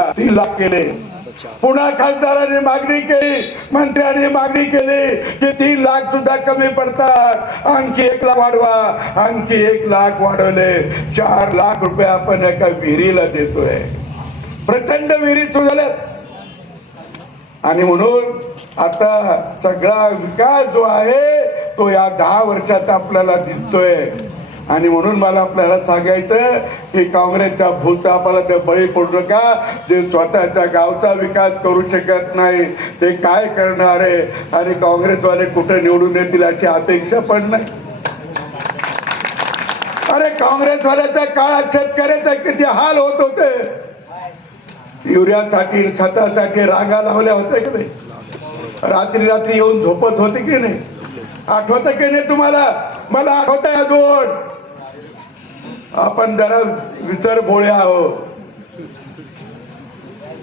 तीन लाख केले. पुन्हा खासदारांनी मागणी केली मंत्र्यांनी मागणी केली की तीन लाख सुद्धा कमी पडतात. आणखी एक लाख वाढवा. आणखी एक लाख वाढवले. चार लाख रुपये आपण एका विहिरीला देतोय. प्रचंड विहिरी झाल्यात. आणि म्हणून आता सगळा विकास जो आहे तो या दहा वर्षात आपल्याला दिसतोय. आणि म्हणून मला आपल्याला सांगायचं की काँग्रेसच्या भूतापाला ते बळी पडू नका. जे स्वतःच्या गावचा विकास करू शकत नाही ते काय करणार आहे? आणि काँग्रेसवाले कुठे निवडून येतील अशी अपेक्षा पण नाही. अरे काँग्रेसवाल्याच्या काळात शेतकऱ्याचे किती हाल होत होते. युरियासाठी खतासाठी रांगा लावल्या होत्या की नाही? रात्री रात्री येऊन झोपत होते की नाही? आठवत की नाही तुम्हाला? मला आठवत अजून आपण जरा विसर भोळे आहोत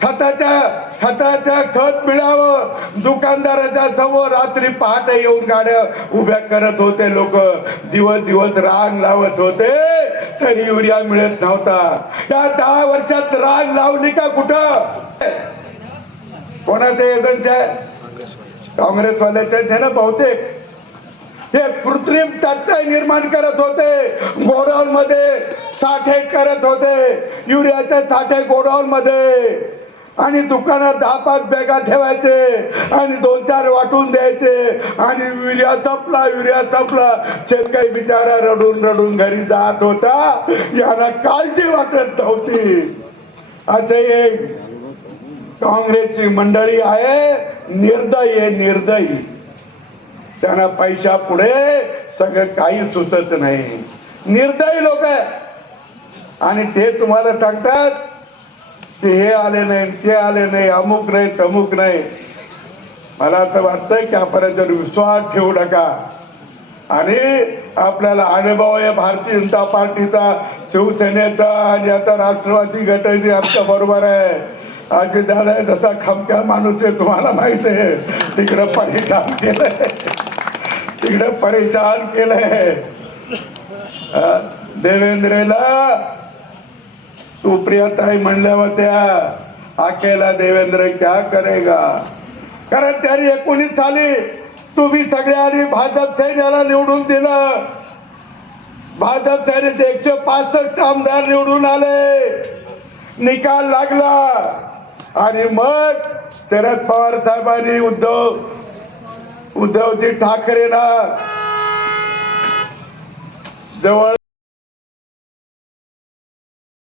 खताच्या खताच्या खत मिळावं. दुकानदाराच्या समोर रात्री पहाटे येऊन गाड्या उभ्या करत होते लोक. दिवस दिवस रांग लावत होते. तरी युरिया मिळत नव्हता. त्या दहा वर्षात रांग लावली का कुठं? कोणाचे एजन्सी आहे? काँग्रेसवाल्याचे ना बहुतेक. हे कृत्रिम टक्के निर्माण करत होते. गोडाऊन मध्ये साठे करत होते. युरियाचे साठे गोडाऊन मध्ये आणि दुकानात दहा पाच बॅगा ठेवायचे आणि दोन चार वाटून द्यायचे. आणि युरिया संपला युरिया संपला शेतकरी बिचारा रडून रडून घरी जात होता. याला काळजी वाटत नव्हती. असे एक काँग्रेसची मंडळी आहे. निर्दयी आहे निर्दयी. त्यांना पैशा पुढे सगळं काही सुचत नाही. निर्दयी लोक आहे आणि ते तुम्हाला सांगतात की हे आले नाही ते आले नाही अमुक नाही तमुक नाही. मला असं वाटतं की आपण जर विश्वास ठेवू नका. आणि आपल्याला अनुभव आहे भारतीय जनता पार्टीचा शिवसेनेचा आणि आता राष्ट्रवादी गटाची आमच्या बरोबर आहे. अजित दादा जसा खमक्या माणूस आहे तुम्हाला माहीत आहे. तिकडं परिणाम केलं तिकडं परेशान केलंय. देवेंद्रेला तू प्रियताई म्हणल्या होत्या अकेला देवेंद्र क्या करेगा? कारण त्याने एकोणीस साली तुम्ही सगळ्यांनी भाजप सैन्याला निवडून दिलं. भाजप सैनिक एकशे पासष्ट आमदार निवडून आले. निकाल लागला. आणि मग शरद पवार साहेबांनी उद्धव उद्धवजी ठाकरेंना जवळ